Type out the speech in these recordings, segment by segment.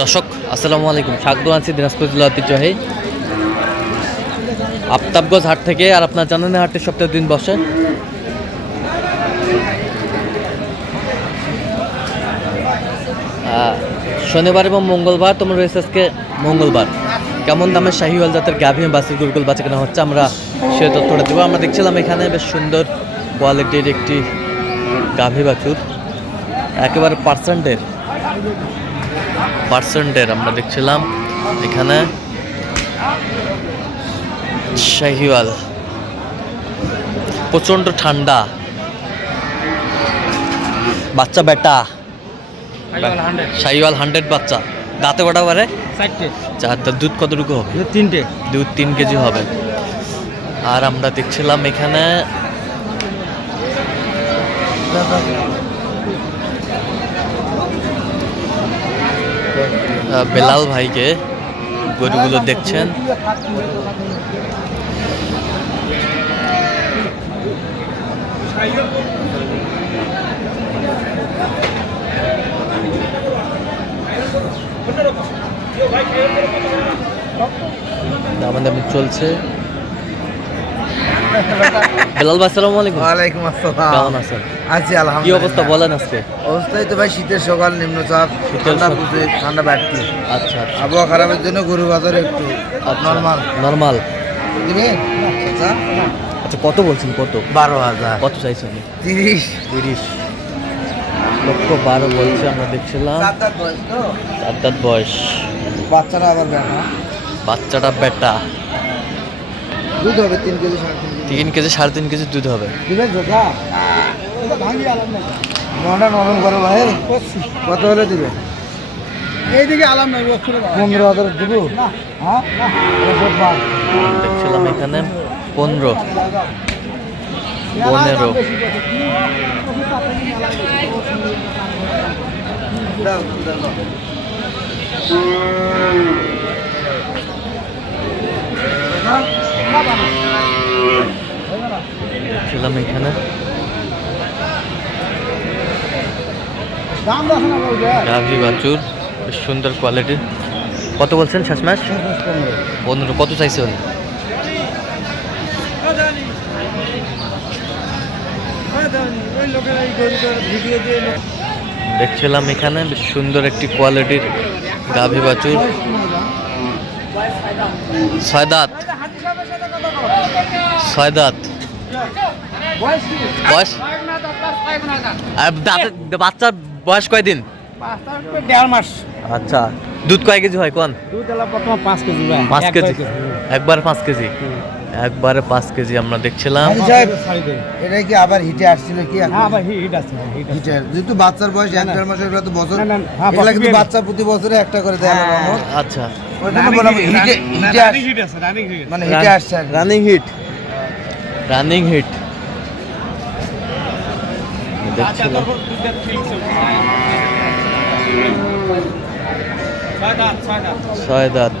দর্শক আসসালামু আলাইকুম, স্বাগত আছি দিনাজপুর জেলা ঐতিহ্যবাহী আফতাবগঞ্জ হাট থেকে। আর আপনার জানেন হাটটি সপ্তাহে দিন বসে। শনিবার এবং মঙ্গলবার তোমরা রয়েছে আজকে মঙ্গলবার। কেমন দামের শাহিওয়াল জাতের গাভী বাছুর গরুগুলো বাচ্চা কেনা হচ্ছে আমরা সে তথ্যটা দেবো। আমরা দেখছিলাম এখানে বেশ সুন্দর কোয়ালিটির একটি গাভী বাছুর, একেবারে পার্সেন্টের আমরা দেখছিলাম এখানে শাহিওয়াল। প্রচণ্ড ঠান্ডা, বাচ্চা বেটা শাহিওয়াল 100 বাচ্চা। দাঁতে কটা পারে? 4টে। দুধ কতটুকু হবে? 3টে। দুধ 3 কেজি হবে। আর আমরা দেখছিলাম এখানে বেলাল ভাইকে গরুগুলো দেখছেন। দামাদামি চলছে। বেলাল ভাই আসসালামু আলাইকুম। ওয়ালাইকুম আসসালাম। কেমন আছেন? আছি কি আলহামদুলিল্লাহ। অবস্থা বলেন আজকে? অবস্থায় তো ভাই শীতের সকাল, নিম্নচাপ, ঠান্ডা বাড়তি। আচ্ছা আচ্ছা আবহাওয়া খারাপের জন্য গরু বাজারে একটু নর্মাল। দিবে আচ্ছা। আচ্ছা কত বলছেন? কত? 12,000। কত চাইছেন? 30 লক্ষ 12 বলছে। আমরা দেখছিলাম 4 দাঁত বয়স। বাচ্চারা আবার বেটা, বাচ্চাটা বেটা। দুধ হবে 3 কেজি 3 কেজি 3.5 কেজি দুধ হবে। দিবে জোকা মনটা নরম করো ভাই। কত হলে দিবে? এইদিকে আলাম না 15,000 দিব। হ্যাঁ দেখছিলাম এখানে 15। দেখছিলাম এখানে গাভী বাছুর বেশ সুন্দর কোয়ালিটির। কত বলছেন শেষমেশ? 15। কত চাইছে উনি? দেখছিলাম এখানে বেশ সুন্দর একটি কোয়ালিটির গাভী বাছুর। 6 দাঁত। বয়স আর বাচ্চার বয়স কয়দিন? 1.5 মাস। আচ্ছা, দুধ কয় কেজি হয় কোন? দুধ এলা প্রথমে 5 কেজি। 5 কেজি একবারে 5 কেজি একবারে 5 কেজি আমরা দেখছিলাম। এটা কি আবার হিটে আসছিল কি? আবার হিট আছে। হিটে যেহেতু বাচ্চার বয়স 1.5 মাস, এগুলো তো বছর, এগুলো কিন্তু বাচ্চা প্রতি বছরে একটা করে দেয়। আচ্ছা, মানে হিটে আসছে, রানিং হিট দেখছিলাম। 6 দাঁত।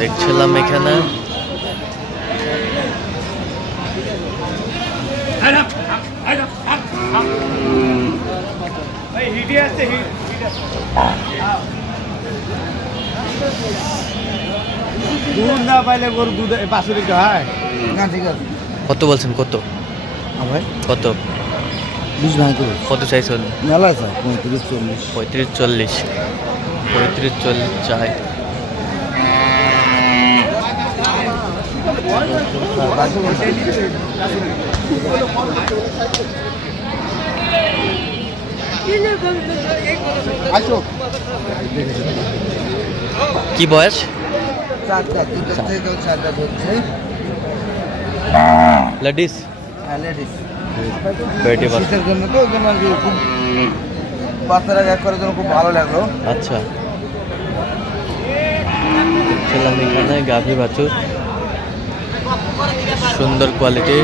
দেখছিলাম এখানে দুধ না পাইলে গরু দুধ বাছুর দিতে হয় না। ঠিক আছে। কত বলছেন? কত? কত? 20 ভাঙতে হবে। কত চাইছেন? মেলা আছে 35-40। 35-40 চাই। কি বয়স? 4 দাঁত। 4 দাঁত হচ্ছে। Ladies ladies. বেটি বাচ্চা। শীতের জন্য তো ওই জন্য আর কি খুব বাচ্চারা এক করার জন্য খুব ভালো লাগলো। আচ্ছা, দেখছিলাম এখানে গাভী বাছুর সুন্দর কোয়ালিটি।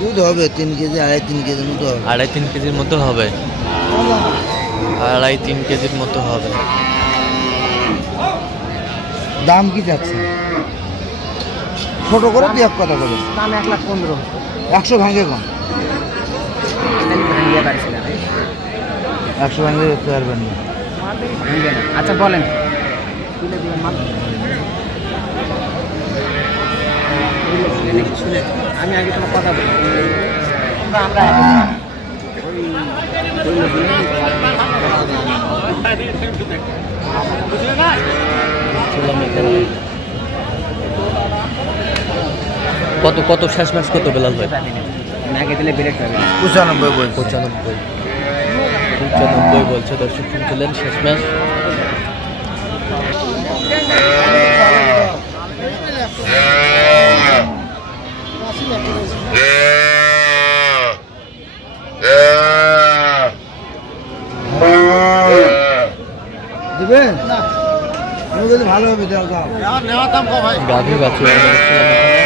দুধ হবে 3 কেজি, 2.5-3 কেজির মতো হবে। 2.5-3 কেজির মতো হবে। 2.5-3 কেজির মতো হবে। দাম কি যাচ্ছে? ছোট করে দুই এক কথা বলে। দাম 1,15,000। 100 ভাঙে কম। ভাঙিয়ে পারছিলাম 100 ভাঙে দেখতে পারবেন না। আচ্ছা বলেন তুলে দিবেন মাল আমি আগে তোমার কথা বলি আমরা কত কত শেষ ম্যাচ কত বেলাল ভাই? আগে দিলে ব্রেক হবে 95 বই। 95 বলছে, দর্শক শুনছিলেন শেষ ম্যাচ। দিবেন না? আমি বলি ভালো হবে, দাও দাও। গাভী বাছুর আমরা দেখছিলাম এখানে।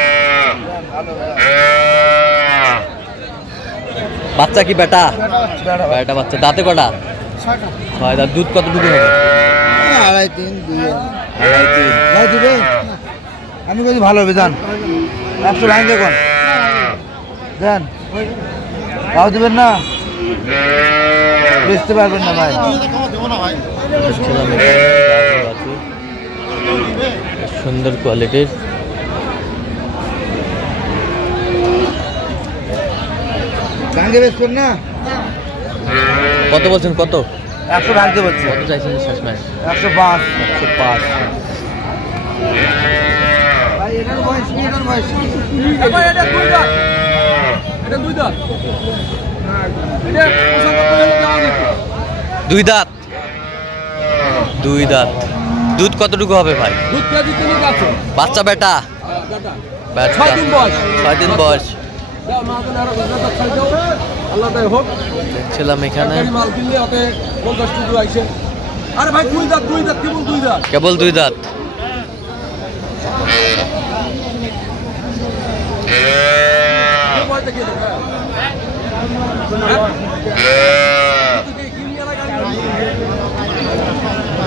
বাচ্চা কি বেটা? বেটা বাচ্চা। দাঁতে কটা? 6 দাঁত। দুধ কতটুকু হবে? 2.5 3 2 দাও দিবেন? আমি বলি ভালো হবে, জান 100 ভাঙে কোন জান দাও দিবেন না? বেচতে পারবেন না ভাই। দেখছিলাম এখানে গাভী বাছুর, সুন্দর কোয়ালিটির। ভাঙে বেচবেন না? কত বলছেন? কত 100 ভাঙতে বলছে। কত চাইছেন শেষ ম্যাচ? 105। 105। ভাই এটার বয়স কি? এটার বয়স কি? এটা দুই দাঁত। এটা 2 দাঁত। 2 দাঁত। দুধ কতটুকু হবে ভাই? দুধ কেজি 3 আছে। বাচ্চা বেটা? দাদা 6 দিন বয়স। 6 দিন বয়স। দাও মা তো আরো দাদা খাই দাও। আল্লাহ তাই হোক। দেখছিলাম এখানে গাড়ি মাল কিনলে ওতে 50 টাকা আইছে। আরে ভাই দুই দাঁত কেবল 2 দাঁত। কেবল 2 দাঁত। বয়স দেখে দেখা।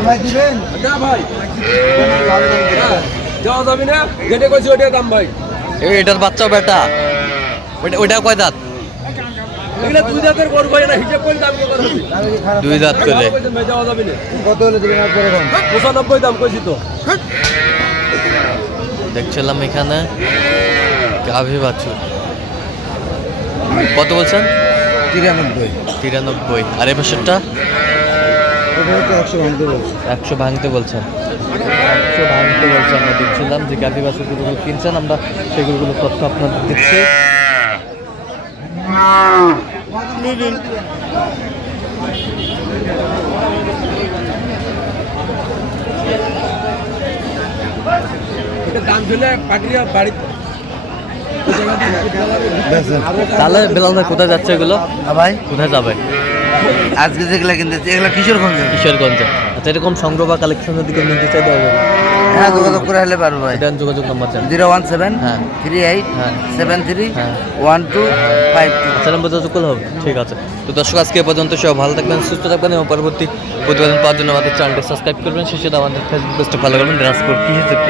ভাই দিবেন? না ভাই যাওয়া যাবে না, যেটা কইছি ওটার দাম ভাই। এটার বাচ্চা বেটা? ওইটা কয় দাঁত? এগুলা 2 দাঁতের গরু ভাই, না হিসাব করে দাম কি করবে? আমি কি খারাপ? 2 দাঁত করে। ভাই যাওয়া যাবে না। কত হলে দিবেন আর পরে কোন? 95 দাম কইছি তো। দেখছিলাম এখানে গাভী বাছুর। কত বলছেন? 93। 93। আর এই পাশেরটা? ওটা তো 100 ভাঙতে বলছে। 100 ভাঙতে বলছেন। 100 ভাঙতে বলছে। আমরা দেখছিলাম যে গাভী বাছুর গরুগুলো কিনছেন, আমরা সেগুলোর তথ্য আপনাদের দিচ্ছি। এটা দাম দিলে পাটিয়া বাড়ি তাহলে বেলাল ভাই কোথায় যাচ্ছে এগুলো? ভাই কোথায় যাবে? আজকে যেগুলা কিনতেছি এগুলা কিশোরগঞ্জে। কিশোরগঞ্জে। আচ্ছা, এরকম সংগ্রহ বা কালেকশন যদি কেউ নিতে চাই দেওয়া যাবে? হ্যাঁ যোগাযোগ করে হলে পারবো ভাই। এটা যোগাযোগ নাম্বার জান। 017 হ্যাঁ। 38 হ্যাঁ। 73 হ্যাঁ। 1252। আচ্ছা, নাম্বার যোগাযোগ করলে হবে। ঠিক আছে। তো দর্শক, আজকে এ পর্যন্ত। সব ভালো থাকবেন, সুস্থ থাকবেন এবং পরবর্তী প্রতিবেদন পাওয়ার জন্য আমাদের চ্যানেলটি সাবস্ক্রাইব করবেন। শেষে আমাদের ফেসবুক পেজটা ফলো করবেন। দিনাজপুর কৃষি চিত্র।